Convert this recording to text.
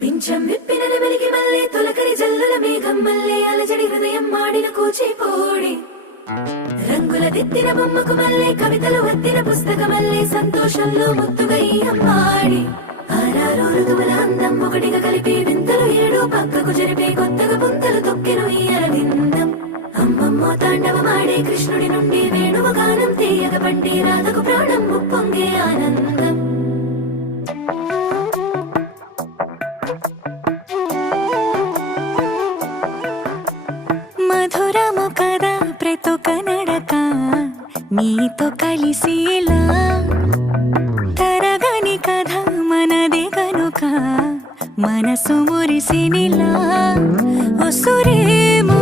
పింఛం విప్పిన నెమలికి మల్లె తొలకరి జల్లుల మేఘం మల్లె అలజడి హృదయం మాడిన కూచిపోడి రంగుల దిద్దిన బొమ్మకు మల్లె కవితలు వద్దిన పుస్తక మల్లె సంతోషంలో ముద్దుగా ఈ అమ్మాడి ఆరారు ఋతువుల అందం ఒకటిగా కలిపి వింతలు ఏడు పక్కకు జరిపే కొత్తగా పుంతలు తొక్కెను ఈ అరవిందం అమ్మమ్మో తాండవమాడే కృష్ణుడి నుండి వేణువ గానం తీయగ పండి రాధకు ప్రాణం ముప్పొంగే ఆనందం మధురము కదా ప్రతొక నడక నీతో కలిసేలా తరగని కథ మనదే కనుక మనసు మురిసినిలా ఉసురేమో